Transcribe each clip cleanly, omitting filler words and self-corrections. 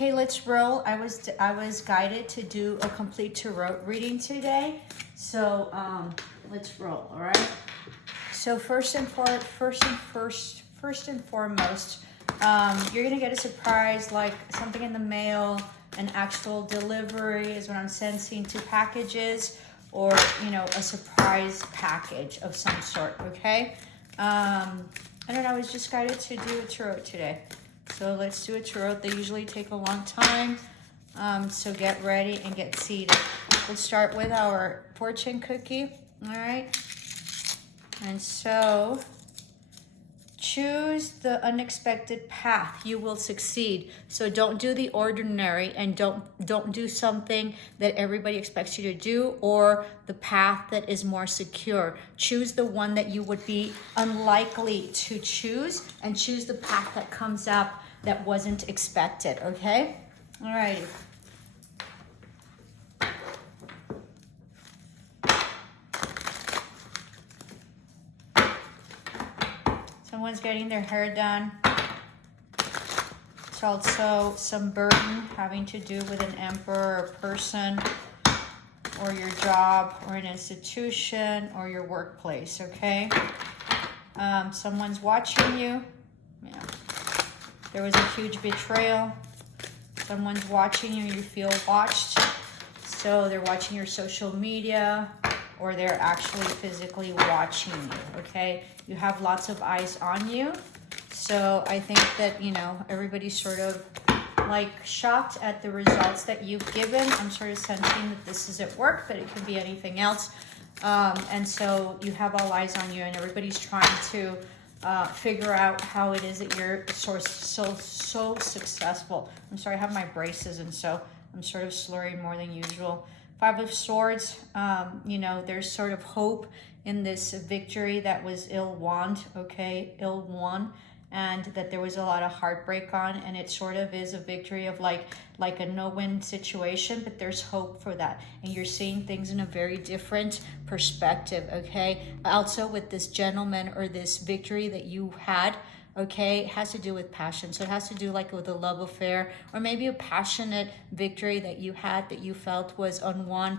Okay, let's roll. I was guided to do a complete tarot reading today. So let's roll, all right? So first and foremost, you're gonna get a surprise, like something in the mail, an actual delivery is what I'm sensing, 2 packages, or a surprise package of some sort. Okay. I don't know. I was just guided to do a tarot today. So let's do a tarot. They usually take a long time. So get ready and get seated. We'll start with our fortune cookie. All right. And so choose the unexpected path. You will succeed. So don't do the ordinary, and don't do something that everybody expects you to do, or the path that is more secure. Choose the one that you would be unlikely to choose, and choose the path that comes up that wasn't expected. Okay? All right. Someone's getting their hair done. It's also some burden having to do with an emperor, or a person, or your job, or an institution, or your workplace, okay? Someone's watching you. Yeah. There was a huge betrayal. Someone's watching you, you feel watched. So they're watching your social media, or they're actually physically watching you, okay? You have lots of eyes on you. So I think that, everybody's sort of like shocked at the results that you've given. I'm sort of sensing that this is at work, but it could be anything else. And so you have all eyes on you, and everybody's trying to figure out how it is that you're so successful. I'm sorry, I have my braces, and so I'm sort of slurring more than usual. 5 of Swords, there's sort of hope in this victory that was ill-won, okay, ill-won, and that there was a lot of heartbreak on, and it sort of is a victory of like a no-win situation, but there's hope for that, and you're seeing things in a very different perspective, okay? Also with this gentleman, or this victory that you had, okay, it has to do with passion. So it has to do like with a love affair, or maybe a passionate victory that you had that you felt was unwon.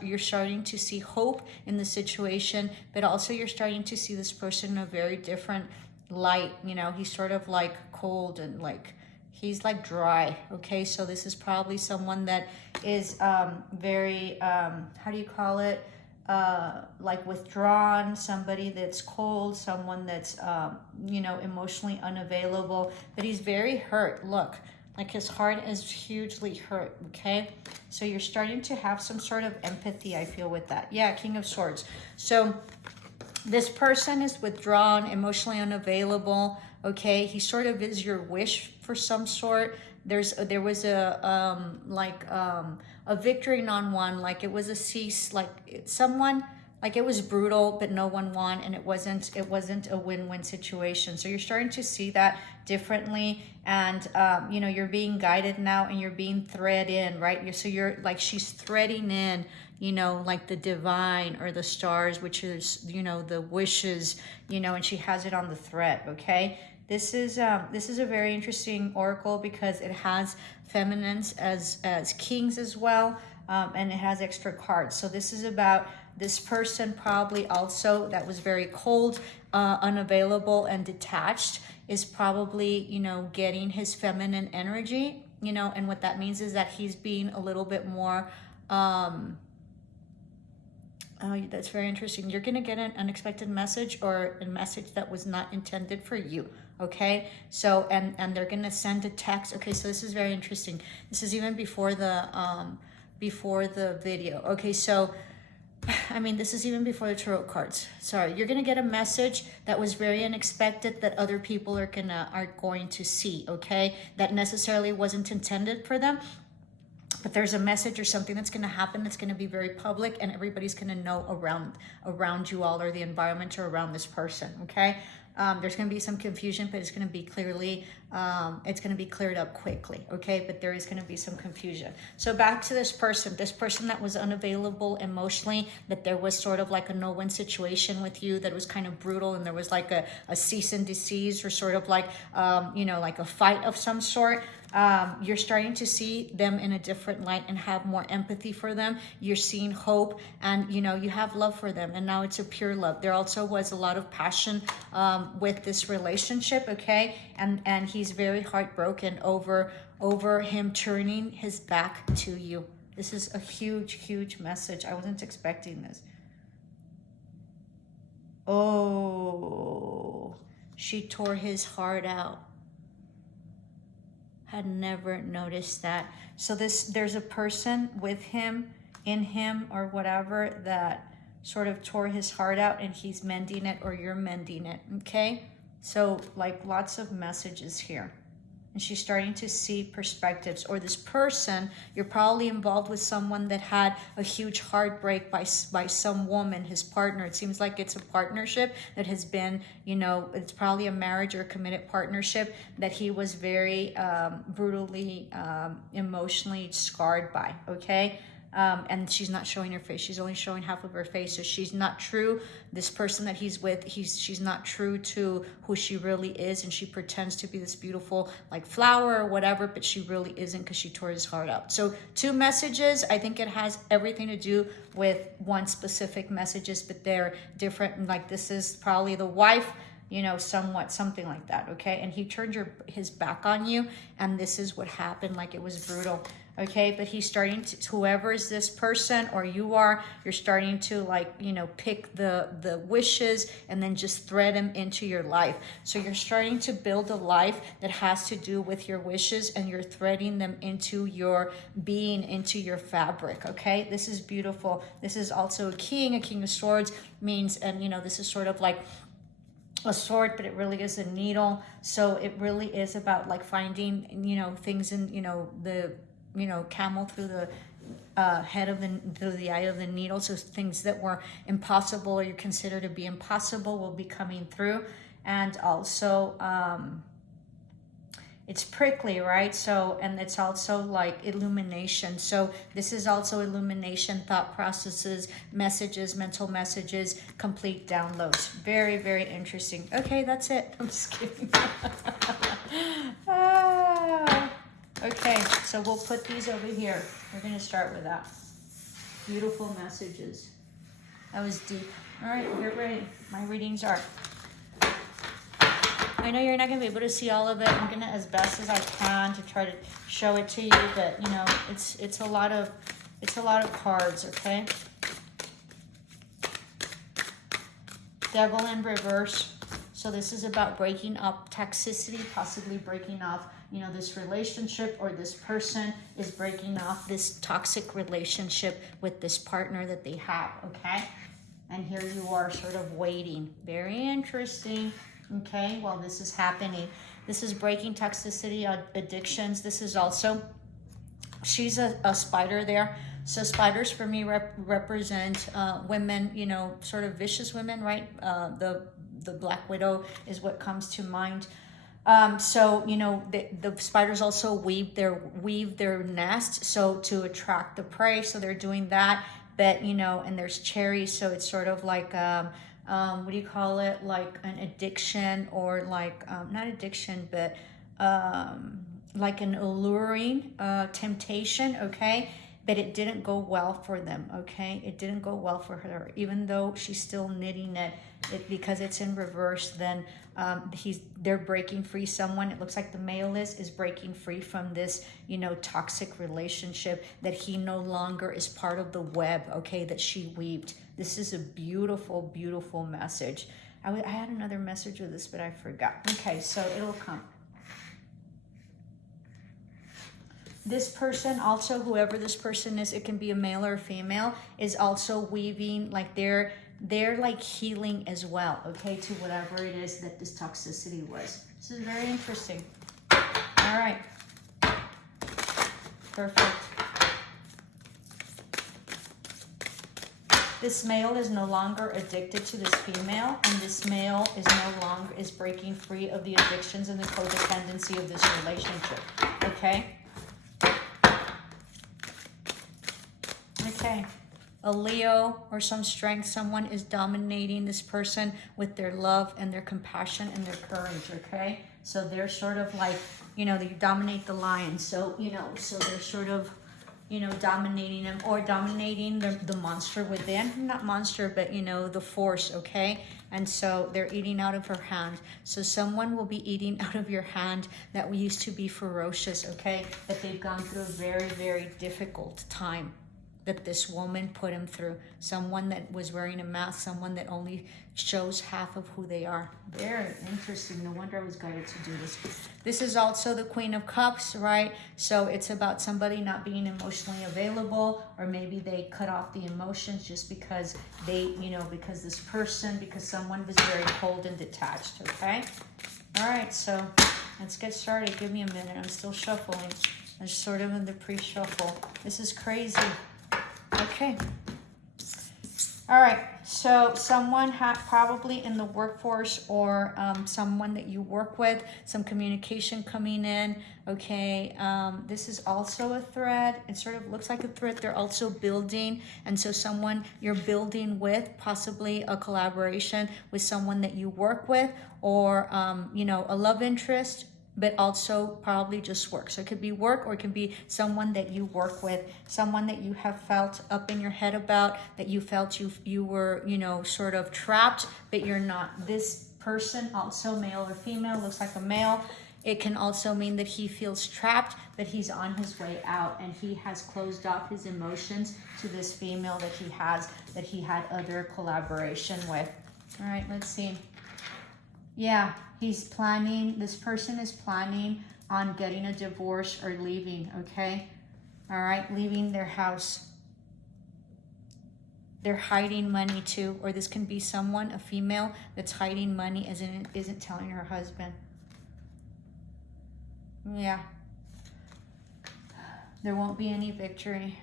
You're starting to see hope in the situation, but also you're starting to see this person in a very different light. He's sort of like cold, and like he's like dry, okay? So this is probably someone that is very how do you call it, like withdrawn, somebody that's cold, someone that's emotionally unavailable, but he's very hurt. Look, like his heart is hugely hurt, okay? So you're starting to have some sort of empathy, I feel, with that. Yeah, King of Swords. So this person is withdrawn, emotionally unavailable, okay? He sort of is your wish for some sort. There was a victory non-won, like it was a cease, like someone, like it was brutal, but no one won, and it wasn't a win-win situation. So you're starting to see that differently, and you're being guided now, and you're being threaded in, right? So you're like, she's threading in, like the divine, or the stars, which is the wishes, and she has it on the thread, okay? This is a very interesting oracle, because it has feminines as kings as well, and it has extra cards. So this is about this person, probably also that was very cold, unavailable, and detached, is probably getting his feminine energy, and what that means is that he's being a little bit more that's very interesting. You're going to get an unexpected message, or a message that was not intended for you, okay? So, and they're going to send a text. Okay, so this is very interesting. This is even before the video. Okay, so, this is even before the tarot cards. Sorry, you're going to get a message that was very unexpected, that other people are going to see, okay? That necessarily wasn't intended for them. But there's a message or something that's going to happen that's going to be very public, and everybody's going to know around you all, or the environment, or around this person, okay? There's going to be some confusion, but it's going to be cleared up quickly, okay? But there is going to be some confusion. So back to this person that was unavailable emotionally, that there was sort of like a no-win situation with you, that was kind of brutal, and there was like a cease and desist, or sort of like, like a fight of some sort. You're starting to see them in a different light and have more empathy for them. You're seeing hope, and you know, you have love for them, and now it's a pure love. There also was a lot of passion with this relationship, okay? And he's very heartbroken over him turning his back to you. This is a huge, huge message. I wasn't expecting this. Oh, she tore his heart out. Had never noticed that. So there's a person with him, in him, or whatever, that sort of tore his heart out, and he's mending it, or you're mending it, okay? So like lots of messages here. And she's starting to see perspectives. Or this person, you're probably involved with someone that had a huge heartbreak by some woman, his partner. It seems like it's a partnership that has been, you know, it's probably a marriage or a committed partnership that he was very brutally, emotionally scarred by, okay? And she's not showing her face. She's only showing half of her face. So she's not true. This person that he's with, she's not true to who she really is. And she pretends to be this beautiful like flower or whatever, but she really isn't, because she tore his heart out. So 2 messages. I think it has everything to do with one specific messages, but they're different. Like this is probably the wife, you know, somewhat, something like that, okay? And he turned his back on you, and this is what happened. Like it was brutal. Okay, but he's starting to, whoever is this person or you are, you're starting to like, you know, pick the wishes and then just thread them into your life. So you're starting to build a life that has to do with your wishes, and you're threading them into your being, into your fabric, okay? This is beautiful. This is also a king of swords means, and you know, this is sort of like a sword, but it really is a needle. So it really is about like finding, you know, things in, you know, the, you know, camel through the through the eye of the needle. So things that were impossible or you consider to be impossible will be coming through. And also it's prickly, right? So, and it's also like illumination. So this is also illumination, thought processes, messages, mental messages, complete downloads. Very, very interesting. Okay, that's it. I'm just kidding. Okay, so we'll put these over here. We're going to start with that. Beautiful messages. That was deep. All right, get ready. My readings are. I know you're not going to be able to see all of it. I'm going to, as best as I can, to try to show it to you. But you know, it's a lot of cards. Okay. Devil in reverse. So this is about breaking up toxicity, possibly breaking off, you know, this relationship, or this person is breaking off this toxic relationship with this partner that they have, okay? And here you are sort of waiting. Very interesting, okay? While this is happening. This is breaking toxicity, addictions. This is also, she's a spider there. So spiders for me represent women, you know, sort of vicious women, right? The Black Widow is what comes to mind. So, you know, the spiders also weave their nest, so to attract the prey. So they're doing that. But, you know, and there's cherries. So it's sort of like, what do you call it? Like an addiction, or like, not addiction, but like an alluring temptation, okay? But it didn't go well for them, okay? It didn't go well for her, even though she's still knitting it because it's in reverse. Then they're breaking free. Someone, it looks like the male is breaking free from this, you know, toxic relationship, that he no longer is part of the web, okay, that she weaved. This is a beautiful, beautiful message. I had another message with this, but I forgot. Okay, so it'll come. This person also, whoever this person is, it can be a male or a female, is also weaving, like they're like healing as well, okay, to whatever it is that this toxicity was. This is very interesting. All right. Perfect. This male is no longer addicted to this female, and this male is breaking free of the addictions and the codependency of this relationship, okay? Okay, a Leo or some strength, someone is dominating this person with their love and their compassion and their courage, okay? So they're sort of like you know, you dominate the lion. So, you know, so they're sort of, you know, dominating him, or dominating the monster within. Not monster, but, you know, the force, okay? And so they're eating out of her hand. So someone will be eating out of your hand that used to be ferocious, okay? That they've gone through a very, very difficult time that this woman put him through. Someone that was wearing a mask, someone that only shows half of who they are. Very interesting. No wonder I was guided to do this. This is also the Queen of Cups, right? So it's about somebody not being emotionally available, or maybe they cut off the emotions just because they, you know, because this person, because someone was very cold and detached, okay? All right, so let's get started. Give me a minute. I'm still shuffling. I'm sort of in the pre-shuffle. This is crazy. Okay. All right. So someone probably in the workforce, or someone that you work with, some communication coming in. Okay. This is also a thread. It sort of looks like a thread. They're also building. And so someone you're building with, possibly a collaboration with someone that you work with, or, you know, a love interest, but also probably just work. So it could be work, or it can be someone that you work with, someone that you have felt up in your head about, that you felt you were, you know, sort of trapped, but you're not. This person, also male or female, looks like a male. It can also mean that he feels trapped, but he's on his way out, and he has closed off his emotions to this female that he had other collaboration with. All right, let's see. Yeah, he's planning, this person is planning on getting a divorce or leaving, okay? All right, leaving their house. They're hiding money too, or this can be someone, a female, that's hiding money as in isn't telling her husband. Yeah. There won't be any victory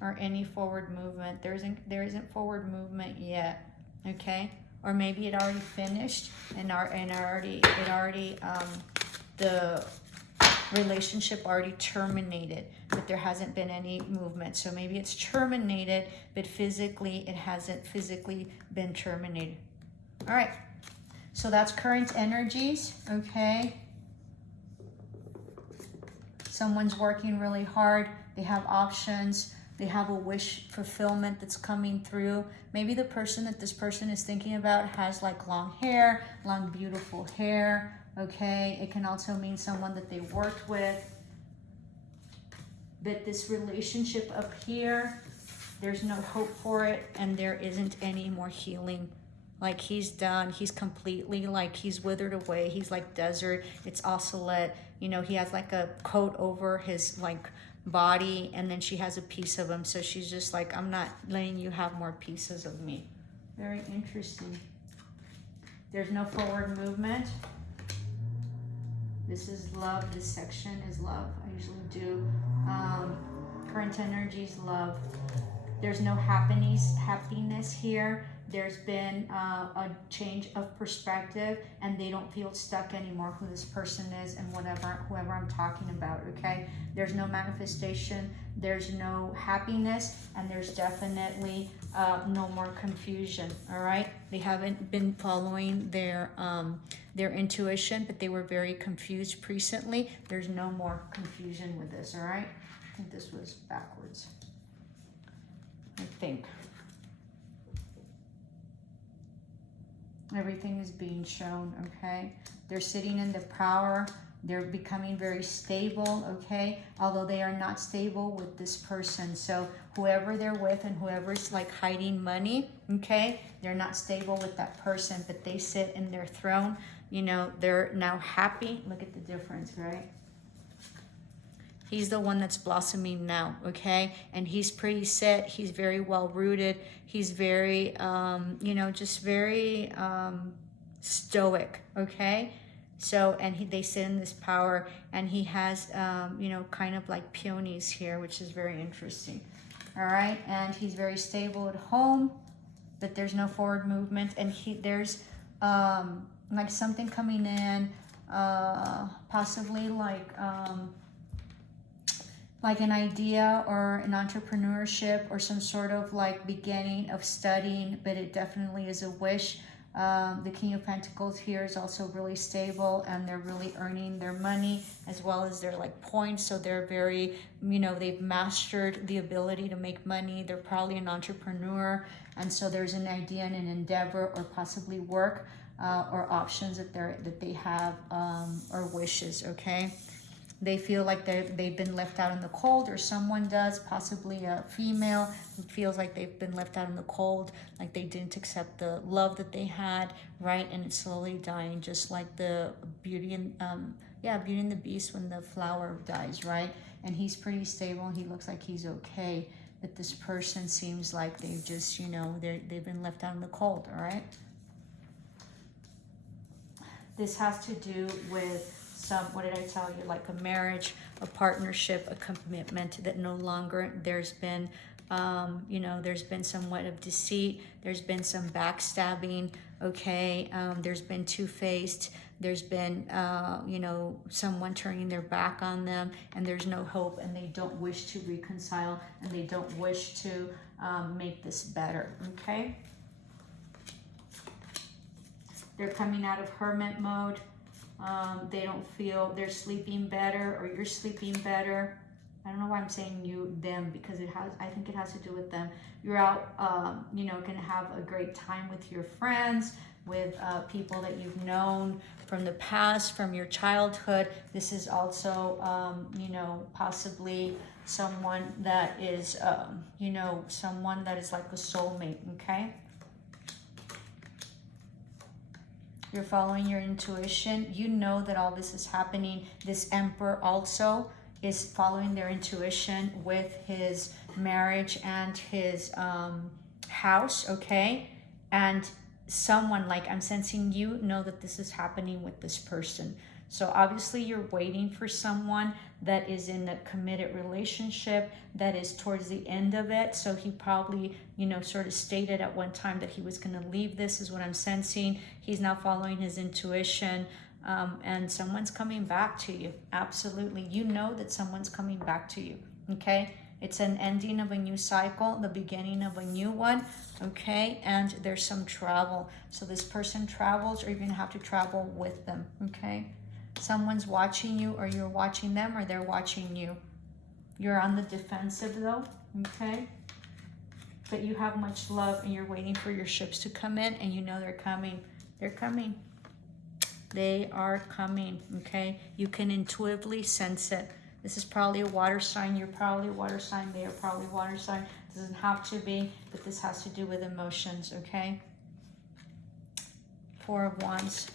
or any forward movement. There isn't forward movement yet, okay? Or maybe it already finished, and the relationship already terminated, but there hasn't been any movement. So maybe it's terminated, but physically it hasn't physically been terminated. All right, so that's current energies, okay? Someone's working really hard. They have options. They have a wish fulfillment that's coming through. Maybe the person that this person is thinking about has like long hair, long beautiful hair, okay? It can also mean someone that they worked with. But this relationship up here, there's no hope for it, and there isn't any more healing. Like he's done, he's completely, like he's withered away. He's like desert. It's oscillate. You know, he has like a coat over his like body, and then she has a piece of him. So she's just like, I'm not letting you have more pieces of me. Very interesting. There's no forward movement. This is love. This section is love. I usually do. Current energies, love. There's no happiness here. There's been a change of perspective, and they don't feel stuck anymore, who this person is and whoever I'm talking about, okay? There's no manifestation, there's no happiness, and there's definitely no more confusion, all right? They haven't been following their intuition, but they were very confused recently. There's no more confusion with this, all right? I think this was backwards. I think. Everything is being shown, okay? They're sitting in the power. They're becoming very stable, okay? Although they are not stable with this person. So whoever they're with and whoever's like hiding money, okay? They're not stable with that person, but they sit in their throne. You know, they're now happy. Look at the difference, right? He's the one that's blossoming now, okay? And he's pretty set. He's very well rooted. He's very, you know, just very stoic, okay? So, and they sit in this power, and he has, you know, kind of like peonies here, which is very interesting. All right, and he's very stable at home, but there's no forward movement, and there's like something coming in, possibly like an idea or an entrepreneurship or some sort of like beginning of studying, but it definitely is a wish The King of Pentacles here is also really stable, and they're really earning their money as well as their like points. So they're very, you know, they've mastered the ability to make money. They're probably an entrepreneur. And so there's an idea and an endeavor or possibly work or options that they have or wishes, okay? They feel like they've been left out in the cold, or someone does, possibly a female who feels like they've been left out in the cold, like they didn't accept the love that they had, right? And it's slowly dying, just like the Beauty and Beauty and the Beast when the flower dies, right? And he's pretty stable. He looks like he's okay. But this person seems like they've just, you know, they've been left out in the cold, all right? This has to do with what did I tell you, like a marriage, a partnership, a commitment that no longer, there's been, you know, there's been somewhat of deceit, there's been some backstabbing, okay, there's been two-faced, there's been, you know, someone turning their back on them, and there's no hope, and they don't wish to reconcile, and they don't wish to make this better, okay? They're coming out of hermit mode. They don't feel they're sleeping better, or you're sleeping better. I don't know why I'm saying you, them, because I think it has to do with them. You're out, you know, gonna have a great time with your friends, with people that you've known from the past, from your childhood. This is also, you know, possibly someone that is, you know, someone that is like a soulmate, okay? You're following your intuition. You know that all this is happening. This Emperor also is following their intuition with his marriage and his house, okay? And someone, like I'm sensing, you know that this is happening with this person. So obviously you're waiting for someone that is in a committed relationship, that is towards the end of it. So he probably, you know, sort of stated at one time that he was going to leave. This is what I'm sensing. He's now following his intuition, and someone's coming back to you. Absolutely. You know that someone's coming back to you, okay? It's an ending of a new cycle, the beginning of a new one, okay? And there's some travel. So this person travels, or you're going to have to travel with them, okay? Someone's watching you, or you're watching them, or they're watching you. You're on the defensive though, okay? But you have much love, and you're waiting for your ships to come in, and you know they're coming. They're coming. They are coming, okay? You can intuitively sense it. This is probably a water sign. You're probably a water sign. They are probably a water sign. It doesn't have to be, but this has to do with emotions, okay? Four of Wands.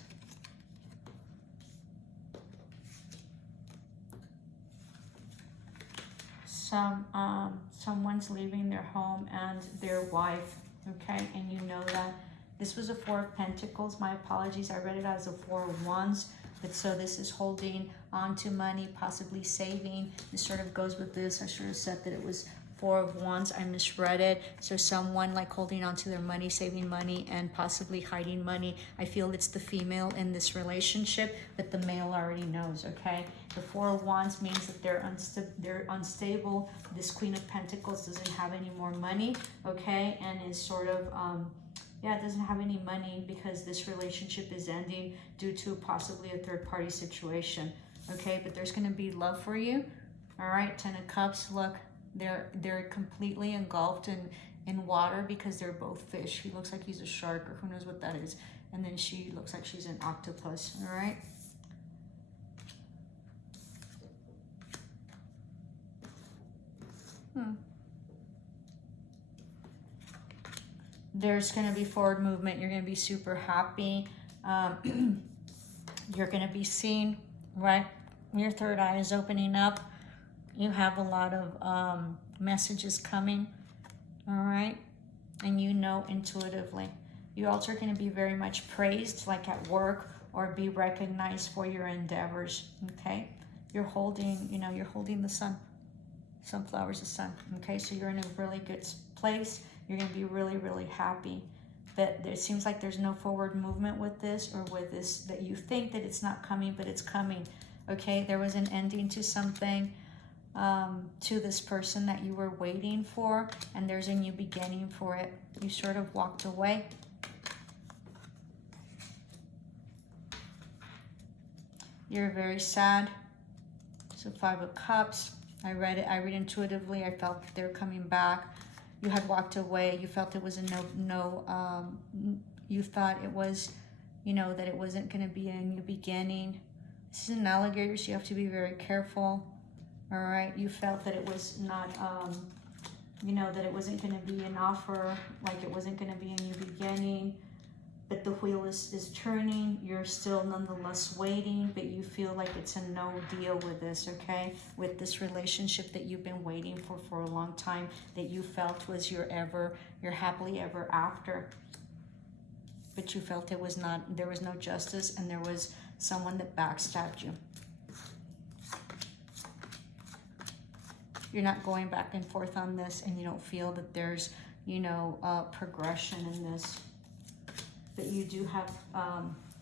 Someone's leaving their home and their wife, okay? And you know that. This was a Four of Pentacles. My apologies. I read it as a Four of Wands. But so this is holding on to money, possibly saving. This sort of goes with this. I should have said that it was Four of Wands. I misread it. So someone like holding on to their money, saving money, and possibly hiding money. I feel it's the female in this relationship, but the male already knows, okay? The Four of Wands means that they're unstable. This Queen of Pentacles doesn't have any more money, okay? And is sort of... it doesn't have any money because this relationship is ending due to possibly a third-party situation, okay? But there's going to be love for you, all right? Ten of Cups, look, they're completely engulfed in water because they're both fish. He looks like he's a shark, or who knows what that is. And then she looks like she's an octopus, all right? There's going to be forward movement. You're going to be super happy. You're going to be seen, right? Your third eye is opening up. You have a lot of messages coming, all right? And you know intuitively. You also are going to be very much praised, like at work, or be recognized for your endeavors, okay? You're holding, you know, you're holding the sun. Sunflower's the sun, okay? So you're in a really good place. You're going to be really, really happy. But it seems like there's no forward movement with this, or with this, that you think that it's not coming, but it's coming, okay? There was an ending to something, to this person that you were waiting for, and there's a new beginning for it. You sort of walked away. You're very sad. So 5 of Cups. I read it. I read intuitively. I felt that they're coming back. You had walked away. You felt it was a you thought it was, you know, that it wasn't going to be a new beginning. This is an alligator, so you have to be very careful. All right. You felt that it was not, you know, that it wasn't going to be an offer, like it wasn't going to be a new beginning. But the wheel is turning. You're still nonetheless waiting, but you feel like it's a no deal with this, okay? With this relationship that you've been waiting for a long time, that you felt was your happily ever after. But you felt it was not, there was no justice, and there was someone that backstabbed you. You're not going back and forth on this, and you don't feel that there's, you know, progression in this. But you do have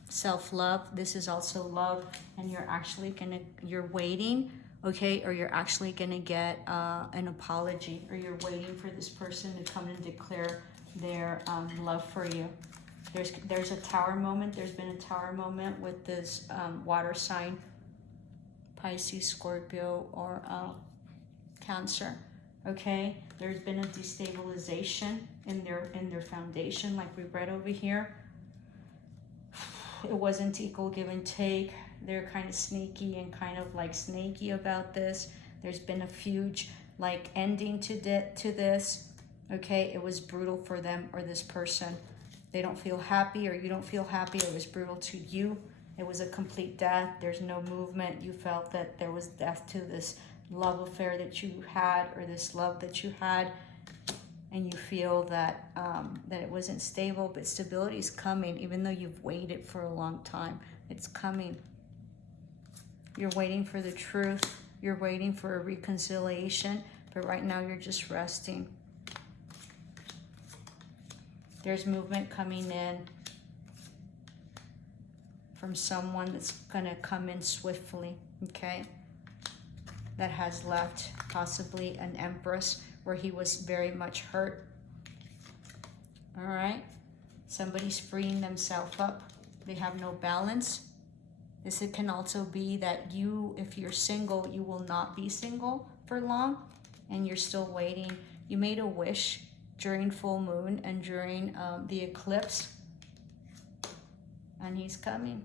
self-love. This is also love, and you're actually you're waiting, okay? Or you're actually gonna get an apology, or you're waiting for this person to come and declare their love for you. There's a tower moment. There's been a tower moment with this water sign, Pisces, Scorpio, or Cancer. Okay, there's been a destabilization in their foundation, like we read over here. It wasn't equal give and take. They're kind of sneaky and kind of like snaky about this. There's been a huge like ending to this. Okay, it was brutal for them or this person. They don't feel happy, or you don't feel happy. It was brutal to you. It was a complete death. There's no movement. You felt that there was death to this love affair that you had, or this love that you had, and you feel that that it wasn't stable. But stability is coming, even though you've waited for a long time. It's coming. You're waiting for the truth. You're waiting for a reconciliation, but right now you're just resting. There's movement coming in from someone that's gonna come in swiftly, okay? That has left, possibly an Empress, where he was very much hurt. All right, somebody's freeing themselves up. They have no balance. This can also be that you, if you're single, you will not be single for long, and you're still waiting. You made a wish during full moon and during the eclipse, and he's coming.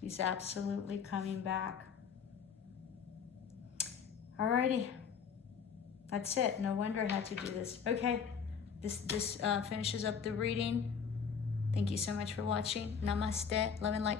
He's absolutely coming back. Alrighty, that's it. No wonder I had to do this. Okay, this finishes up the reading. Thank you so much for watching. Namaste, love and light.